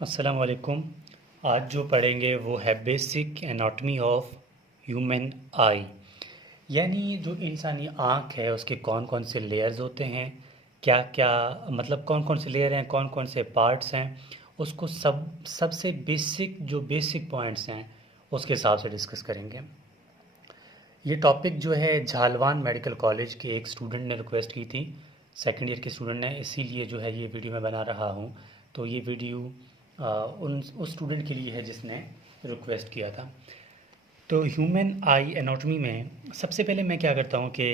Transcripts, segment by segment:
अस्सलाम वालेकुम। आज जो पढ़ेंगे वो है बेसिक एनाटॉमी ऑफ ह्यूमन आई, यानी जो इंसानी आँख है उसके कौन कौन से लेयर्स होते हैं, क्या क्या मतलब कौन कौन से लेयर हैं, कौन कौन से पार्ट्स हैं, उसको सबसे बेसिक जो बेसिक पॉइंट्स हैं उसके हिसाब से डिस्कस करेंगे। ये टॉपिक जो है झालवान मेडिकल कॉलेज के एक स्टूडेंट ने रिक्वेस्ट की थी, सेकंड ईयर के स्टूडेंट ने, इसीलिए जो है ये वीडियो मैं बना रहा हूँ। तो ये वीडियो उन उस स्टूडेंट के लिए है जिसने रिक्वेस्ट किया था। तो ह्यूमन आई एनाटॉमी में सबसे पहले मैं क्या करता हूँ कि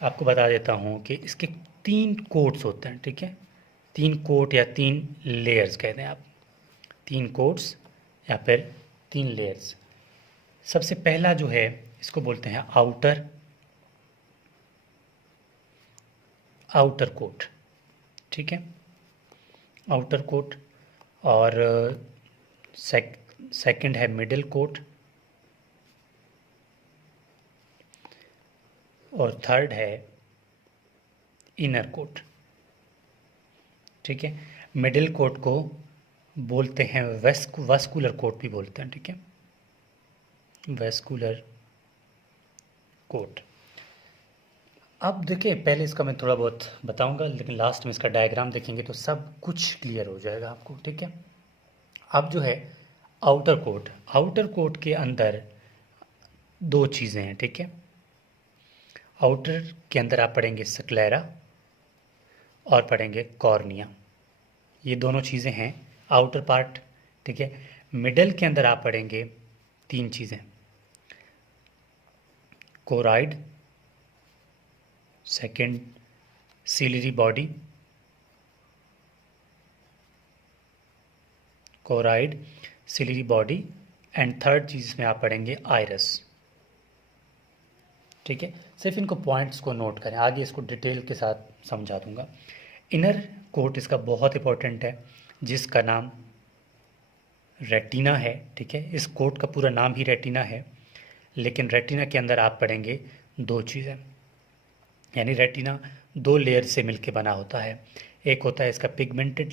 आपको बता देता हूँ कि इसके 3 कोट्स होते हैं, ठीक है। 3 कोट या 3 लेयर्स कहते हैं आप, 3 कोट्स या फिर 3 लेयर्स। सबसे पहला जो है इसको बोलते हैं आउटर आउटर कोट, ठीक है, आउटर कोट। और सेकंड है मिडिल कोट और थर्ड है इनर कोट, ठीक है। मिडिल कोट को बोलते हैं वेस्कुलर कोट भी बोलते हैं, ठीक है, वेस्कुलर कोट। अब देखिए, पहले इसका मैं थोड़ा बहुत बताऊंगा, लेकिन लास्ट में इसका डायग्राम देखेंगे तो सब कुछ क्लियर हो जाएगा आपको, ठीक है। अब जो है आउटर कोट के अंदर 2 चीज़ें हैं, ठीक है। आउटर के अंदर आप पढ़ेंगे स्क्लेरा और पढ़ेंगे कॉर्निया, ये दोनों चीज़ें हैं आउटर पार्ट, ठीक है। मिडल के अंदर आप पढ़ेंगे 3 चीज़ें, choroid, second ciliary body, choroid ciliary body, and third चीज़ में आप पढ़ेंगे आइरस, ठीक है। सिर्फ इनको पॉइंट्स को नोट करें, आगे इसको डिटेल के साथ समझा दूंगा। इनर कोट इसका बहुत इंपॉर्टेंट है, जिसका नाम रेटिना है, ठीक है। इस कोट का पूरा नाम ही रेटिना है, लेकिन रेटिना के अंदर आप पढ़ेंगे 2 चीज़ें, यानी रेटिना 2 लेयर से मिलकर बना होता है। एक होता है इसका पिगमेंटेड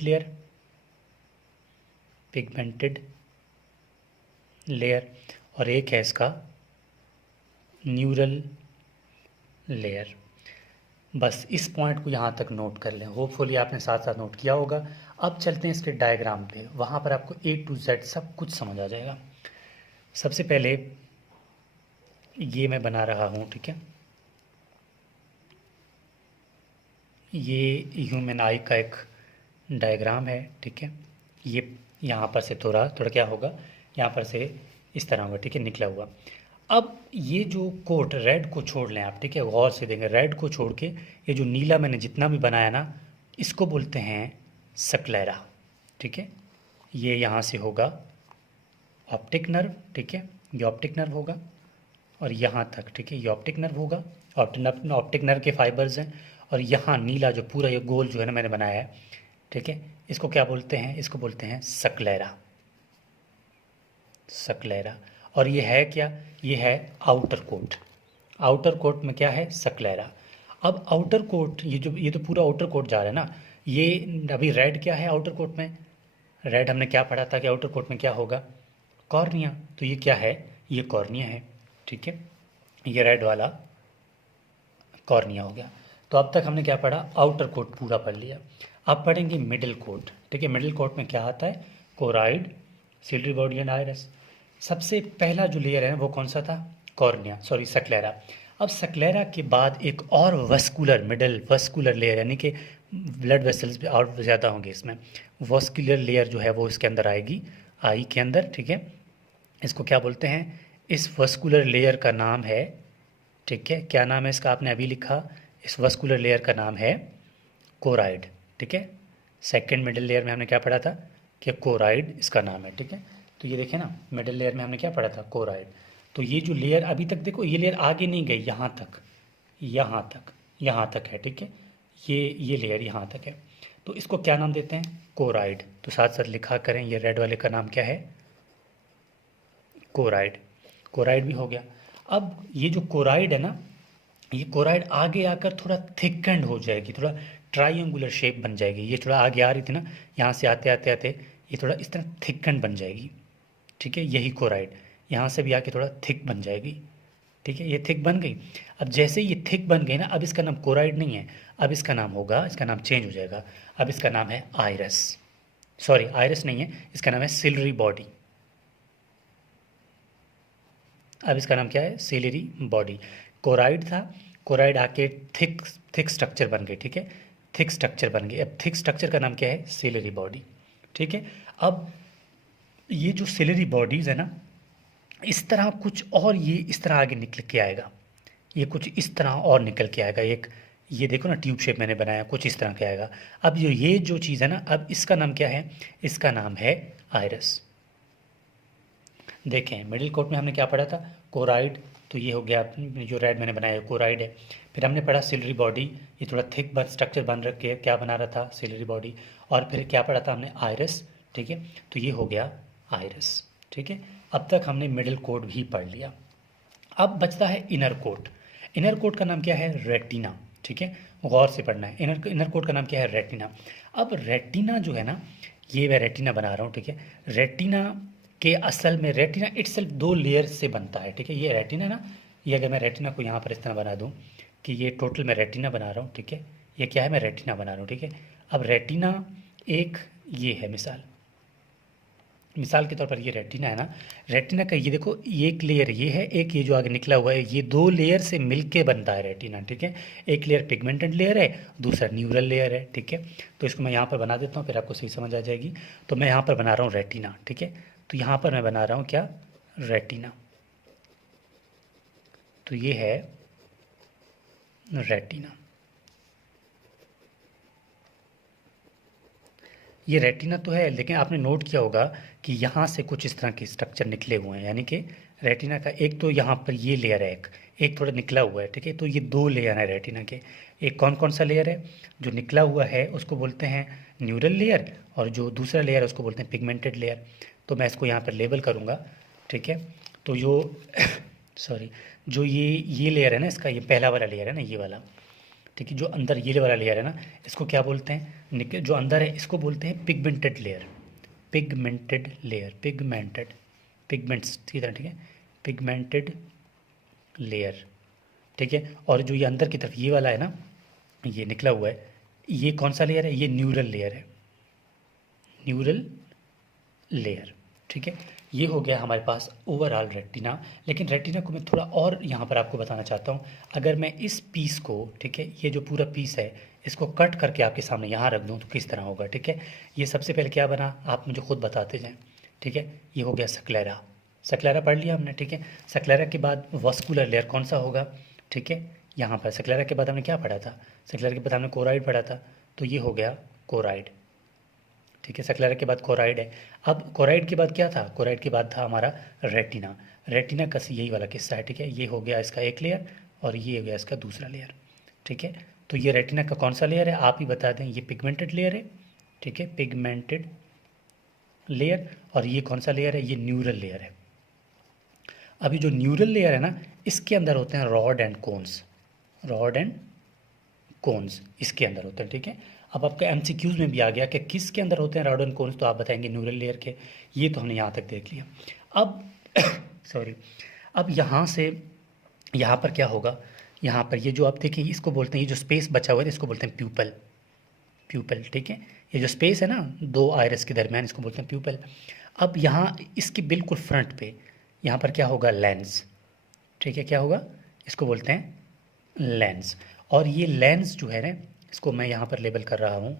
लेयर और एक है इसका न्यूरल लेयर। बस इस पॉइंट को यहाँ तक नोट कर लें, होपफुली आपने साथ साथ नोट किया होगा। अब चलते हैं इसके डायग्राम पे, वहाँ पर आपको A to Z सब कुछ समझ आ जाएगा। सबसे पहले ये मैं बना रहा हूँ, ठीक है, ये ह्यूमन आई का एक डायग्राम है, ठीक है। ये यहाँ पर से थोड़ा थोड़ा क्या होगा, यहाँ पर से इस तरह होगा, ठीक है, निकला हुआ। अब ये जो कोट रेड को छोड़ लें आप, ठीक है, गौर से देंगे, रेड को छोड़ के ये जो नीला मैंने जितना भी बनाया ना, इसको बोलते हैं स्क्लेरा, ठीक है। ये यहाँ से होगा ऑप्टिक नर्व, ठीक है, ये ऑप्टिक नर्व होगा और यहाँ तक, ठीक है, ये ऑप्टिक नर्व होगा, ऑप्टिक नर्व के फाइबर्स हैं। और यहाँ नीला जो पूरा ये गोल जो है ना मैंने बनाया है, ठीक है, इसको क्या बोलते हैं, इसको बोलते हैं स्क्लेरा। और ये है क्या, ये है आउटर कोट। आउटर कोट में क्या है, स्क्लेरा। अब आउटर कोट, ये तो पूरा आउटर कोट जा रहा है ना, ये अभी रेड क्या है आउटर कोट में, रेड हमने क्या पढ़ा था कि आउटर कोट में क्या होगा, कॉर्निया। तो ये क्या है, ये कॉर्निया है, ठीक है, ये रेड वाला कॉर्निया हो गया। तो अब तक हमने क्या पढ़ा, आउटर कोट पूरा पढ़ लिया। अब पढ़ेंगे मिडिल कोट, ठीक है। मिडिल कोट में क्या आता है, choroid, ciliary body and iris. सबसे पहला जो लेयर है वो कौन सा था, स्क्लेरा। अब स्क्लेरा के बाद एक और वस्कुलर लेयर, यानी कि ब्लड वेसल्स भी और ज़्यादा होंगे इसमें, वस्कुलर लेयर जो है वो इसके अंदर आएगी, आई के अंदर, ठीक है। इसको क्या बोलते हैं, इस वस्कुलर लेयर का नाम है, ठीक है, क्या नाम है इसका, आपने अभी लिखा, इस वस्कुलर लेयर का नाम है कोराइड, ठीक है। सेकंड मिडिल लेयर में हमने क्या पढ़ा था कि कोराइड इसका नाम है, ठीक है। तो ये देखें ना, मिडिल लेयर में हमने क्या पढ़ा था, कोराइड। तो ये जो लेयर अभी तक देखो, ये लेयर आगे नहीं गई, यहाँ तक है, ठीक है, ये लेयर यहाँ तक है। तो इसको क्या नाम देते हैं, कोराइड। तो साथ साथ लिखा करें, ये रेड वाले का नाम क्या है, कोराइड भी हो गया। अब ये जो कोराइड है ना, ये कोराइड आगे आकर थोड़ा थिकन्ड हो जाएगी, थोड़ा ट्रायंगुलर शेप बन जाएगी। ये थोड़ा आगे आ रही थी ना, यहाँ से आते आते आते ये थोड़ा इस तरह थिकन बन जाएगी, ठीक है, यही कोराइड यहाँ से भी आके थोड़ा थिक बन जाएगी, ठीक है, ये थिक बन गई। अब जैसे ये थिक बन गई ना, अब इसका नाम कोराइड नहीं है, अब इसका नाम होगा, इसका नाम चेंज हो जाएगा, अब इसका नाम है आइरस, सॉरी आइरस नहीं है, इसका नाम है सिलरी बॉडी। अब इसका नाम क्या है, सिलरी बॉडी। कोराइड था, कोराइड आके थिक थिक स्ट्रक्चर बन गई, ठीक है, थिक स्ट्रक्चर बन गई। अब थिक स्ट्रक्चर का नाम क्या है, सिलरी बॉडी, ठीक है। अब ये जो सिलरी बॉडीज है ना, इस तरह कुछ और ये इस तरह आगे निकल के आएगा, ये कुछ इस तरह और निकल के आएगा, एक ये देखो ना ट्यूब शेप मैंने बनाया, कुछ इस तरह के आएगा। अब ये जो चीज़ है ना, अब इसका नाम क्या है, इसका नाम है आइरस। देखें मिडिल कोर्ट में हमने क्या पढ़ा था, कोराइड, तो ये हो गया जो रेड मैंने बनाया है कोराइड है। फिर हमने पढ़ा सिलरी बॉडी, ये थोड़ा थिक स्ट्रक्चर बन रखे क्या बना रहा था, सिलरी बॉडी। और फिर क्या पढ़ा था हमने, आइरस, ठीक है, तो ये हो गया आइरस, ठीक है। अब तक हमने मिडिल कोट भी पढ़ लिया। अब बचता है इनर कोट। इनर कोट का नाम क्या है, रेटिना, ठीक है, गौर से पढ़ना है। इनर कोट का नाम क्या है, रेटिना। अब रेटिना जो है ना, ये मैं रेटिना बना रहा हूँ, ठीक है। रेटिना के असल में रेटिना इटसेल्फ 2 लेयर से बनता है, ठीक है। ये रेटिना ना, ये अगर मैं रेटिना को यहाँ पर इस तरह बना दूँ कि ये टोटल मैं रेटिना बना रहा हूँ, ठीक है, ये क्या है, मैं रेटिना बना रहा हूँ, ठीक है। अब रेटिना एक ये है मिसाल के तौर पर ये रेटिना है ना, रेटिना का ये देखो, ये एक लेयर ये है, एक ये जो आगे निकला हुआ है, ये 2 लेयर से मिलके बनता है रेटिना, ठीक है। एक लेयर पिगमेंटेड लेयर है, दूसरा न्यूरल लेयर है, ठीक है। तो इसको मैं यहाँ पर बना देता हूँ, फिर आपको सही समझ आ जाएगी। तो मैं यहाँ पर बना रहा हूँ रेटिना, ठीक है। तो यहाँ पर मैं बना रहा हूँ क्या, रेटिना, तो ये है रेटिना। ये रेटिना तो है, लेकिन आपने नोट किया होगा कि यहाँ से कुछ इस तरह के स्ट्रक्चर निकले हुए हैं, यानी कि रेटिना का एक तो यहाँ पर ये लेयर है, एक थोड़ा निकला हुआ है, ठीक है। तो ये 2 लेयर है रेटिना के। एक कौन कौन सा लेयर है, जो निकला हुआ है उसको बोलते हैं न्यूरल लेयर, और जो दूसरा लेयर है उसको बोलते हैं पिगमेंटेड लेयर। तो मैं इसको यहाँ पर लेबल करूँगा, ठीक है। तो जो सॉरी, जो ये लेयर है ना, इसका ये पहला वाला लेयर है ना, ये वाला, ठीक है, जो अंदर ये वाला लेयर है ना, इसको क्या बोलते हैं, जो अंदर है इसको बोलते हैं pigmented layer, pigmented layer, pigments की तरह, ठीक है, पिगमेंटेड लेयर, ठीक है। और जो ये अंदर की तरफ ये वाला है ना, ये निकला हुआ है, ये कौन सा लेयर है, ये न्यूरल लेयर है, न्यूरल लेयर, ठीक है। ये हो गया हमारे पास ओवरऑल रेटिना। लेकिन रेटिना को मैं थोड़ा और यहाँ पर आपको बताना चाहता हूँ। अगर मैं इस पीस को, ठीक है, ये जो पूरा पीस है इसको कट करके आपके सामने यहाँ रख दूँ तो किस तरह होगा, ठीक है। ये सबसे पहले क्या बना, आप मुझे खुद बताते जाएँ, ठीक है। ये हो गया सक्लेरा, सक्लेरा पढ़ लिया हमने, ठीक है। सक्लेरा के बाद वास्कुलर लेयर कौन सा होगा, ठीक है, यहाँ पर सक्लेरा के बाद हमने क्या पढ़ा था, सक्लेरा के बाद हमने कोराइड पढ़ा था, तो ये हो गया कोराइड, ठीक है। सक्लेरा के बाद कोराइड है। अब कोराइड के बाद क्या था, कोराइड के बाद था हमारा रेटिना। रेटिना का यही वाला किस्सा है, ठीक है। ये हो गया इसका एक लेयर और ये हो गया इसका दूसरा लेयर, ठीक है। तो ये रेटिना का कौन सा लेयर है, आप ही बता दें। ये पिगमेंटेड लेयर है, ठीक है, पिगमेंटेड लेयर। और ये कौन सा लेयर है, ये न्यूरल लेयर है। अभी जो न्यूरल लेयर है ना, इसके अंदर होते हैं rod and cones, rod and cones इसके अंदर होते हैं, ठीक है। अब आपका एमसीक्यूज में भी आ गया कि किसके अंदर होते हैं रॉड एंड कोन्स, तो आप बताएंगे न्यूरल लेयर के। ये तो हमने यहाँ तक देख लिया। अब सॉरी, अब यहाँ से यहाँ पर क्या होगा, यहाँ पर ये जो आप देखें इसको बोलते हैं, ये जो स्पेस बचा हुआ है इसको बोलते हैं प्यूपल, प्यूपल, ठीक है। ये जो स्पेस है ना 2 आइरस के दरमियान, इसको बोलते हैं प्यूपल। अब यहाँ इसके बिल्कुल फ्रंट पे यहाँ पर क्या होगा, लेंस, ठीक है, क्या होगा, इसको बोलते हैं लेंस। और ये लेंस जो है ना, इसको मैं यहाँ पर लेबल कर रहा हूँ,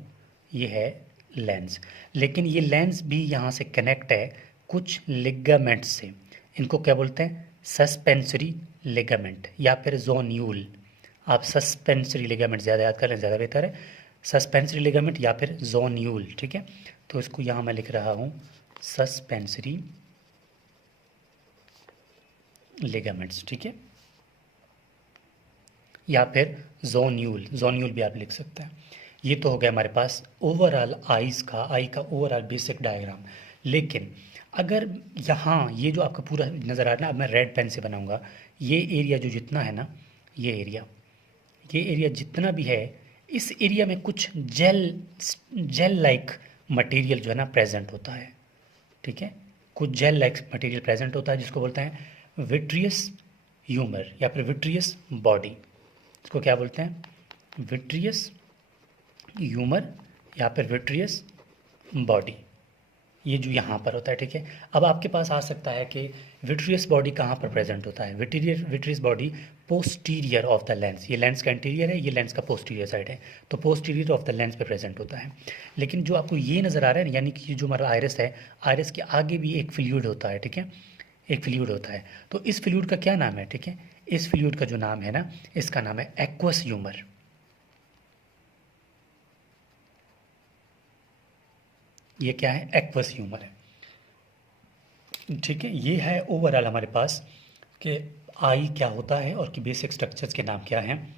ये है लेंस। लेकिन ये लेंस भी यहाँ से कनेक्ट है कुछ लिगामेंट से, इनको क्या बोलते हैं, सस्पेंसरी लिगामेंट या फिर जोन्यूल। आप सस्पेंसरी लिगामेंट ज़्यादा याद कर लें, ज़्यादा बेहतर है, सस्पेंसरी लिगामेंट या फिर जोन्यूल, ठीक है। तो इसको यहाँ मैं लिख रहा हूँ सस्पेंसरी लिगामेंट्स, ठीक है, या फिर जोन्यूल, जोन्यूल भी आप लिख सकते हैं। ये तो हो गया हमारे पास ओवरऑल आई का ओवरऑल बेसिक डायग्राम। लेकिन अगर यहाँ ये जो आपका पूरा नज़र आ रहा है ना, अब मैं रेड पेन से बनाऊंगा, ये एरिया जो जितना है ना, ये एरिया जितना भी है, इस एरिया में कुछ जेल लाइक मटेरियल जो है ना प्रेजेंट होता है, ठीक है, कुछ जेल लाइक मटेरियल प्रेजेंट होता है जिसको बोलते हैं विट्रियस ह्यूमर या फिर विट्रियस बॉडी। इसको क्या बोलते हैं? विट्रियस ह्यूमर या फिर विट्रियस बॉडी, ये जो यहाँ पर होता है, ठीक है। अब आपके पास आ सकता है कि विट्रियस बॉडी कहाँ पर प्रेजेंट होता है? Vitreous body posterior of the lens, ये लेंस का इंटीरियर है, ये लेंस का पोस्टीरियर साइड है, तो पोस्टीरियर ऑफ द लेंस पे प्रेजेंट होता है। लेकिन जो आपको ये नज़र आ रहा है, यानी कि जो हमारा आयरस है, आयरस के आगे भी एक फ्लूइड होता है, ठीक है, एक फ्लूइड होता है। तो इस फ्लूइड का क्या नाम है? ठीक है, इस फ्लूइड का जो नाम है ना, इसका नाम है एक्वस ह्यूमर। ये क्या है? एक्वस ह्यूमर है, ठीक है। ये है ओवरऑल हमारे पास कि आई क्या होता है और कि बेसिक स्ट्रक्चर्स के नाम क्या हैं,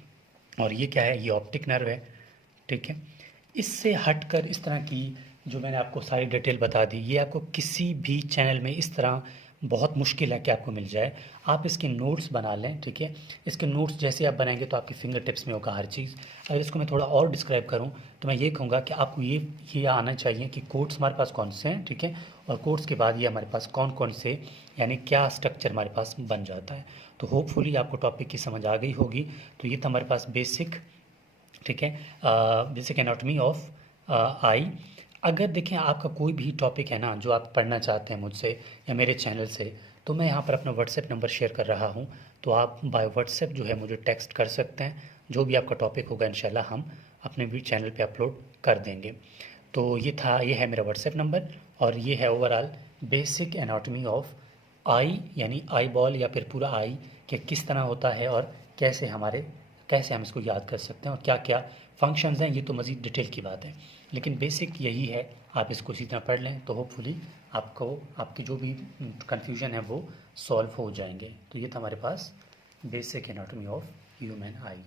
और ये क्या है? ये ऑप्टिक नर्व है, ठीक है। इससे हटकर इस तरह की जो मैंने आपको सारी डिटेल बता दी, ये आपको किसी भी चैनल में इस तरह बहुत मुश्किल है कि आपको मिल जाए। आप इसके नोट्स बना लें, ठीक है। इसके नोट्स जैसे आप बनाएंगे तो आपकी फिंगर टिप्स में होगा हर चीज़। अगर इसको मैं थोड़ा और डिस्क्राइब करूं तो मैं ये कहूँगा कि आपको ये आना चाहिए कि कोट्स हमारे पास कौन से हैं, ठीक है, और कोट्स के बाद ये हमारे पास कौन कौन से, यानी क्या स्ट्रक्चर हमारे पास बन जाता है। तो होपफुली आपको टॉपिक की समझ आ गई होगी। तो ये था हमारे पास बेसिक, ठीक है, बेसिक एनाटॉमी ऑफ आई। अगर देखें आपका कोई भी टॉपिक है ना जो आप पढ़ना चाहते हैं मुझसे या मेरे चैनल से, तो मैं यहाँ पर अपना व्हाट्सएप नंबर शेयर कर रहा हूँ, तो आप बाय व्हाट्सएप जो है मुझे टेक्स्ट कर सकते हैं। जो भी आपका टॉपिक होगा इंशाल्लाह हम अपने भी चैनल पे अपलोड कर देंगे। तो ये है मेरा व्हाट्सएप नंबर, और ये है ओवरऑल बेसिक एनाटॉमी ऑफ आई, यानी आई बॉल या फिर पूरा आई कि किस तरह होता है और कैसे हम इसको याद कर सकते हैं और क्या क्या फंक्शंस हैं। ये तो मज़ीद डिटेल की बात है, लेकिन बेसिक यही है। आप इसको इसी तरह पढ़ लें तो होपफुली आपकी जो भी कन्फ्यूजन है वो सॉल्व हो जाएंगे। तो ये था हमारे पास basic anatomy of human I.